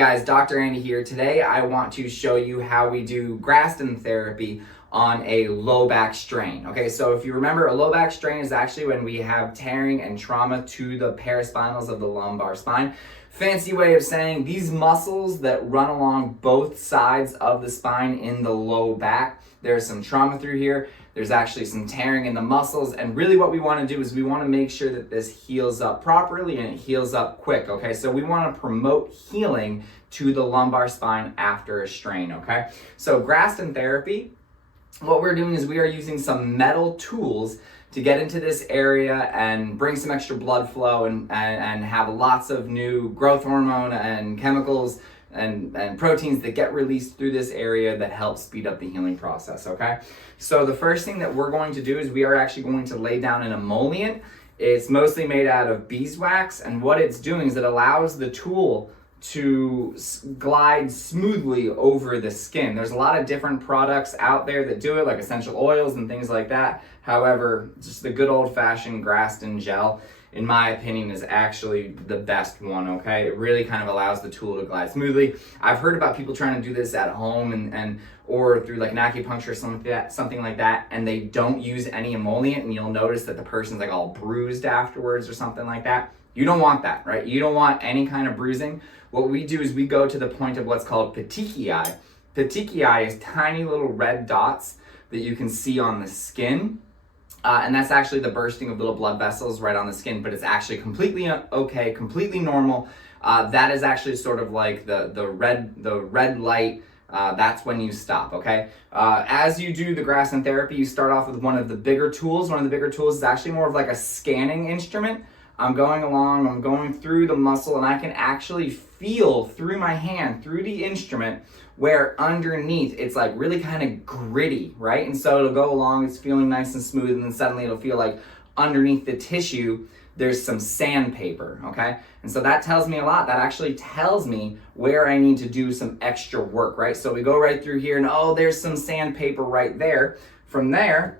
guys, Dr. Andy here. Today I want to show you how we do Graston therapy on a low back strain. Okay, so if you remember, a low back strain is actually when we have tearing and trauma to the paraspinals of the lumbar spine. Fancy way of saying these muscles that run along both sides of the spine in the low back, there's some trauma through here. There's actually some tearing in the muscles, and really what we want to do is we want to make sure that this heals up properly and it heals up quick, okay? So we want to promote healing to the lumbar spine after a strain, okay? So Graston therapy, what we're doing is we are using some metal tools to get into this area and bring some extra blood flow and have lots of new growth hormone and chemicals and proteins that get released through this area that help speed up the healing process, okay? So the first thing that we're going to do is we are actually going to lay down an emollient. It's mostly made out of beeswax, and what it's doing is it allows the tool to glide smoothly over the skin. There's a lot of different products out there that do it, like essential oils and things like that. However, just the good old-fashioned Graston gel, in my opinion, is actually the best one, okay? It really kind of allows the tool to glide smoothly. I've heard about people trying to do this at home or through like an acupuncture or something like that, and they don't use any emollient, and you'll notice that the person's like all bruised afterwards or something like that. You don't want that, right? You don't want any kind of bruising. What we do is we go to the point of what's called petechiae. Petechiae is tiny little red dots that you can see on the skin. And that's actually the bursting of little blood vessels right on the skin, but it's actually completely okay, completely normal. That is actually sort of like the red light. That's when you stop, okay? As you do the Graston therapy, you start off with one of the bigger tools. One of the bigger tools is actually more of like a scanning instrument. I'm going along, I'm going through the muscle, and I can actually feel through my hand, through the instrument, where underneath it's like really kind of gritty, right? And so it'll go along, it's feeling nice and smooth, and then suddenly it'll feel like underneath the tissue, there's some sandpaper, okay? And so that tells me a lot. That actually tells me where I need to do some extra work, right? So we go right through here, and oh, there's some sandpaper right there. From there,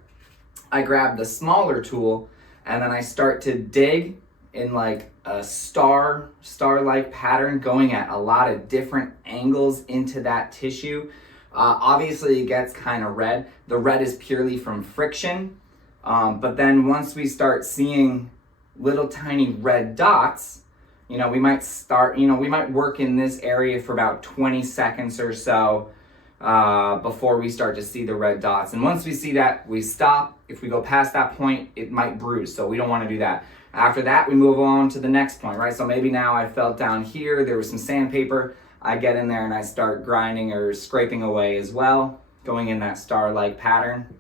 I grab the smaller tool, and then I start to dig in like a star-like pattern, going at a lot of different angles into that tissue. Obviously it gets kind of red. The red is purely from friction. But then once we start seeing little tiny red dots, we might work in this area for about 20 seconds or so before we start to see the red dots. And once we see that, we stop. If we go past that point, it might bruise, so we don't want to do that. After that, we move on to the next point, right? So maybe now I felt down here, there was some sandpaper. I get in there and I start grinding or scraping away as well, going in that star-like pattern.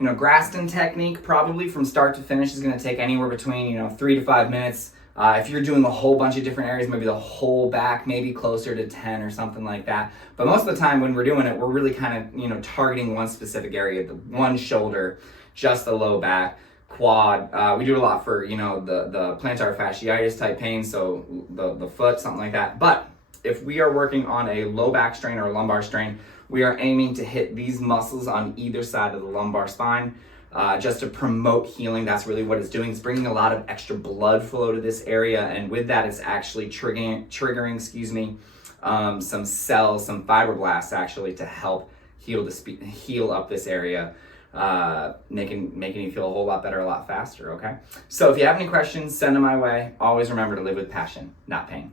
Graston technique, probably from start to finish, is going to take anywhere between 3 to 5 minutes. If you're doing a whole bunch of different areas, maybe the whole back, maybe closer to 10 or something like that. But most of the time when we're doing it, we're really kind of targeting one specific area, the one shoulder, just the low back, quad. We do a lot for the plantar fasciitis type pain, so the foot, something like that. But if we are working on a low back strain or a lumbar strain, we are aiming to hit these muscles on either side of the lumbar spine just to promote healing. That's really what it's doing. It's bringing a lot of extra blood flow to this area, and with that, it's actually triggering some cells, some fibroblasts actually, to help heal up this area, making you feel a whole lot better, a lot faster, okay? So if you have any questions, send them my way. Always remember to live with passion, not pain.